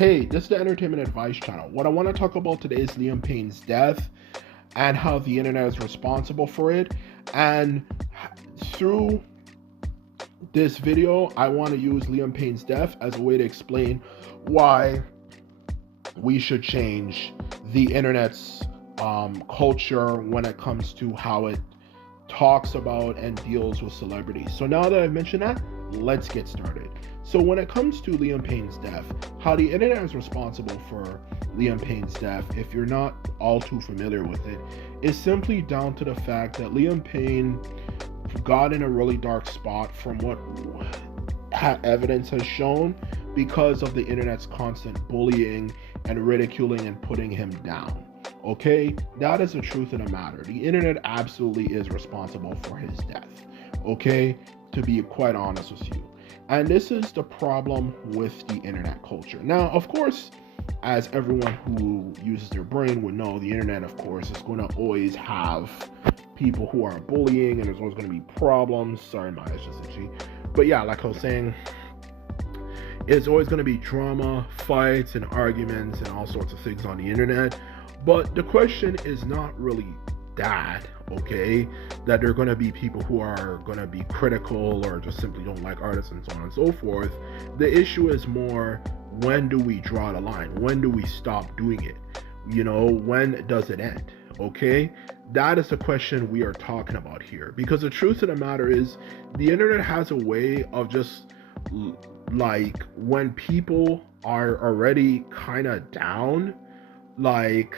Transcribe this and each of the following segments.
Hey, this is the Entertainment Advice Channel. What I want to talk about today is Liam Payne's death and how the internet is responsible for it. And through this video, I want to use Liam Payne's death as a way to explain why we should change the internet's culture when it comes to how it talks about and deals with celebrities. So now that I've mentioned that, let's get started. So when it comes to Liam Payne's death, how the internet is responsible for Liam Payne's death, if you're not all too familiar with it, is simply down to the fact that Liam Payne got in a really dark spot from what evidence has shown because of the internet's constant bullying and ridiculing and putting him down. Okay, that is the truth of the matter. The internet absolutely is responsible for his death. Okay, to be quite honest with you. And this is the problem with the internet culture. Now, of course, as everyone who uses their brain would know, the internet, of course, is going to always have people who are bullying, and there's always going to be problems. Sorry, my eyes just itchy. But yeah, like I was saying, it's always going to be drama, fights, and arguments, and all sorts of things on the internet. But the question is not really that, okay, that there are going to be people who are going to be critical or just simply don't like artists and so on and so forth. The issue is more, when do we draw the line? When do we stop doing it? You know, when does it end? Okay, that is the question we are talking about here, because the truth of the matter is the internet has a way of just like, when people are already kind of down, like,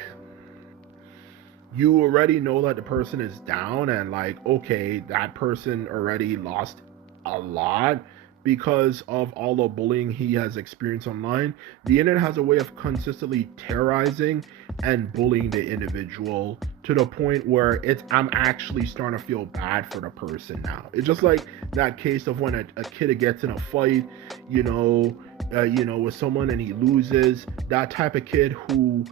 you already know that the person is down, and like, okay, that person already lost a lot because of all the bullying he has experienced online. The internet has a way of consistently terrorizing and bullying the individual to the point where I'm actually starting to feel bad for the person now. It's just like that case of when a kid gets in a fight, with someone and he loses. That type of kid who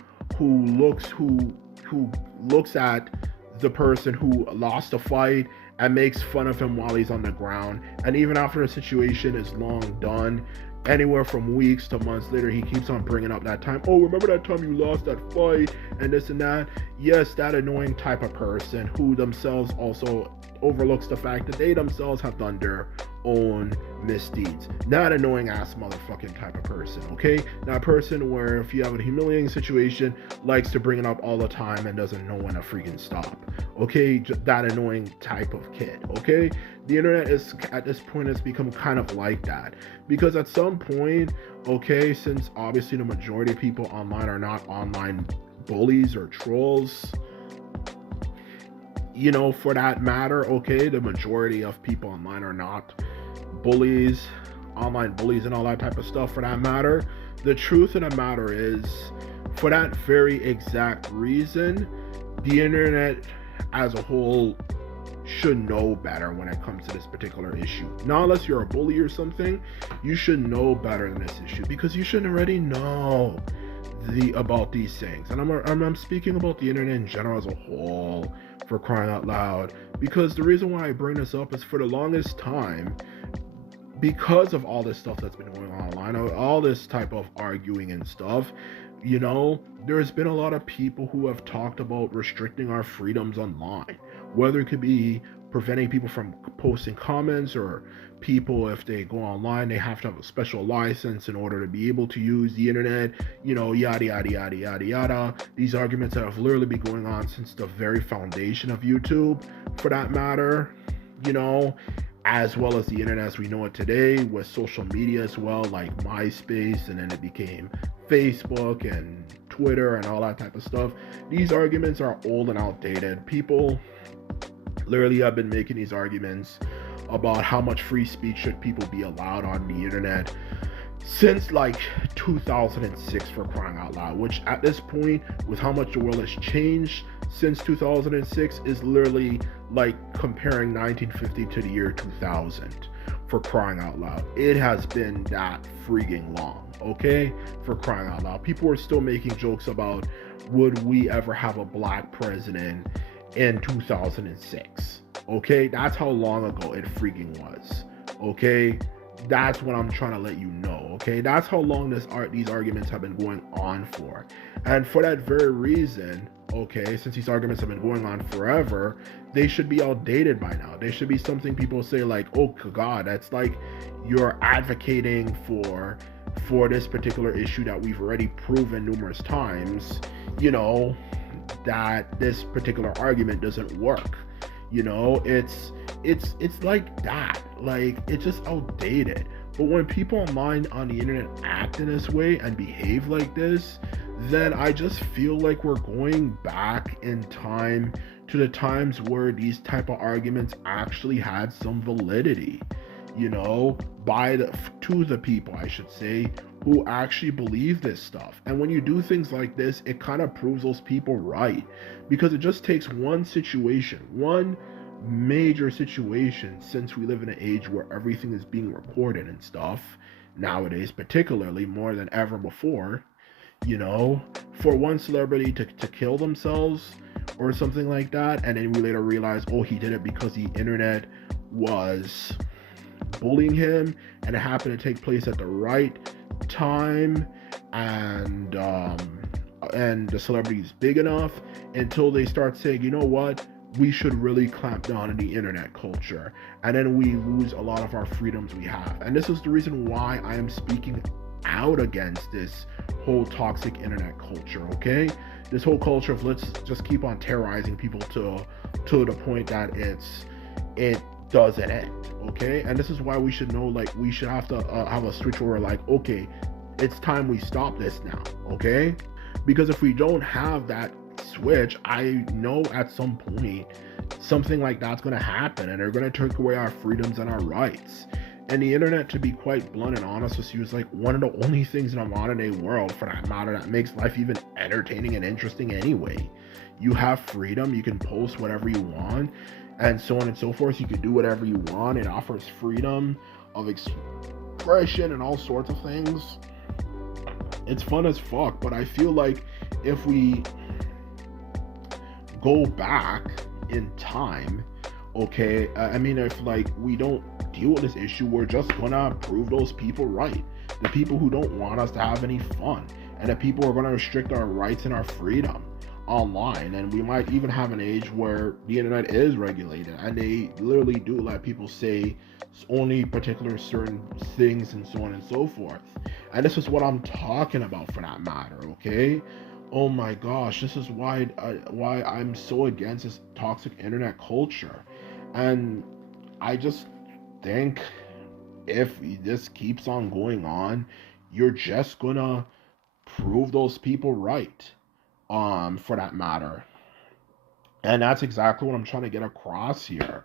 looks at the person who lost a fight and makes fun of him while he's on the ground, and even after the situation is long done, anywhere from weeks to months later, he keeps on bringing up that time. Oh, remember that time you lost that fight and this and that? Yes, that annoying type of person who themselves also overlooks the fact that they themselves have done their own misdeeds. That annoying ass motherfucking type of person, okay? That person where if you have a humiliating situation, likes to bring it up all the time and doesn't know when to freaking stop, okay? That annoying type of kid, okay? The internet is, at this point, it's become kind of like that, because at some point, okay, since obviously the majority of people online are not online bullies or trolls, for that matter, okay, the majority of people online are not bullies, online bullies and all that type of stuff for that matter. The truth of the matter is, for that very exact reason, the internet as a whole should know better when it comes to this particular issue. Not unless you're a bully or something, you should know better than this issue, because you should already know about these things. And I'm speaking about the internet in general as a whole, for crying out loud, because the reason why I bring this up is, for the longest time, because of all this stuff that's been going on online, all this type of arguing and stuff, there's been a lot of people who have talked about restricting our freedoms online, whether it could be preventing people from posting comments, or people, if they go online, they have to have a special license in order to be able to use the internet, yada yada yada yada yada. These arguments that have literally been going on since the very foundation of YouTube, for that matter, as well as the internet as we know it today, with social media as well, like MySpace, and then it became Facebook and Twitter and all that type of stuff. These arguments are old and outdated. People literally have been making these arguments about how much free speech should people be allowed on the internet since like 2006, for crying out loud, which at this point, with how much the world has changed since 2006, is literally like comparing 1950 to the year 2000, for crying out loud. It has been that freaking long, okay, for crying out loud. People are still making jokes about, would we ever have a black president in 2006? Okay, that's how long ago it freaking was. Okay, That's what I'm trying to let you know, okay? That's how long these arguments have been going on for. And for that very reason, okay, since these arguments have been going on forever, they should be outdated by now. They should be something people say like, "Oh God, that's like you're advocating for this particular issue that we've already proven numerous times, you know, that this particular argument doesn't work." You know, it's like that. Like, it's just outdated. But when people online on the internet act in this way and behave like this, then I just feel like we're going back in time to the times where these type of arguments actually had some validity, you know, to the people, I should say, who actually believe this stuff. And when you do things like this, it kind of proves those people right, because it just takes one situation, one major situation, since we live in an age where everything is being recorded and stuff nowadays, particularly more than ever before, you know, for one celebrity to kill themselves or something like that, and then we later realize, oh, he did it because the internet was bullying him, and it happened to take place at the right time, and the celebrity is big enough, until they start saying, you know what, we should really clamp down on the internet culture, and then we lose a lot of our freedoms we have. And this is the reason why I am speaking out against this whole toxic internet culture, okay? This whole culture of let's just keep on terrorizing people to the point that it doesn't end, okay? And this is why we should know, like, we should have to have a switch where we're like, okay, it's time we stop this now, okay? Because if we don't have that switch, I know at some point something like that's going to happen, and they're going to take away our freedoms and our rights. And the internet, to be quite blunt and honest with you, is like one of the only things in a modern day world, for that matter, that makes life even entertaining and interesting anyway. You have freedom, you can post whatever you want, and so on and so forth. You can do whatever you want. It offers freedom of expression and all sorts of things. It's fun as fuck, but I feel like if we go back in time, okay, I mean, if like we don't deal with this issue, we're just gonna prove those people right, the people who don't want us to have any fun, and the people who are gonna restrict our rights and our freedom online. And we might even have an age where the internet is regulated, and they literally do let people say only particular certain things and so on and so forth. And this is what I'm talking about, for that matter, okay? Oh my gosh, this is why I'm so against this toxic internet culture. And I just think if this keeps on going on, you're just gonna prove those people right, for that matter. And that's exactly what I'm trying to get across here.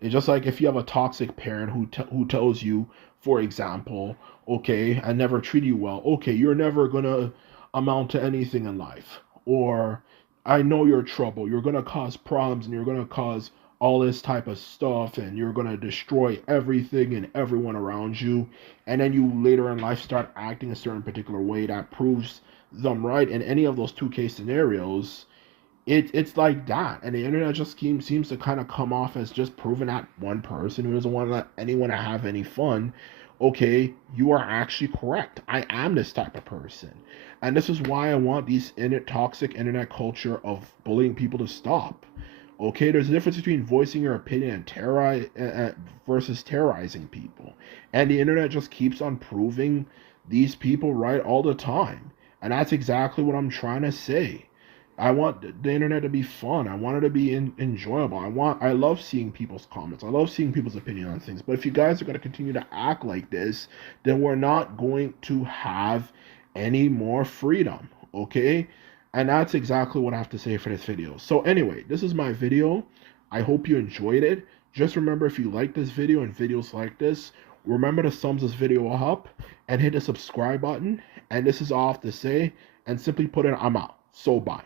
It's just like if you have a toxic parent who tells you, for example, okay, I never treat you well. Okay, you're never gonna amount to anything in life. Or, I know you're trouble. You're gonna cause problems, and you're gonna cause all this type of stuff, and you're gonna destroy everything and everyone around you. And then you later in life start acting a certain particular way that proves them right. In any of those two case scenarios, it's like that. And the internet just seems to kind of come off as just proving that one person who doesn't want to let anyone have any fun, okay, you are actually correct. I am this type of person. And this is why I want these toxic internet culture of bullying people to stop. Okay, there's a difference between voicing your opinion and versus terrorizing people. And the internet just keeps on proving these people right all the time. And that's exactly what I'm trying to say. I want the internet to be fun. I want it to be enjoyable. I love seeing people's comments. I love seeing people's opinion on things. But if you guys are going to continue to act like this, then we're not going to have any more freedom, okay? And that's exactly what I have to say for this video. So anyway, this is my video. I hope you enjoyed it. Just remember, if you like this video and videos like this, remember to thumbs this video up and hit the subscribe button. And this is all I have to say. And simply put it, I'm out. So bye.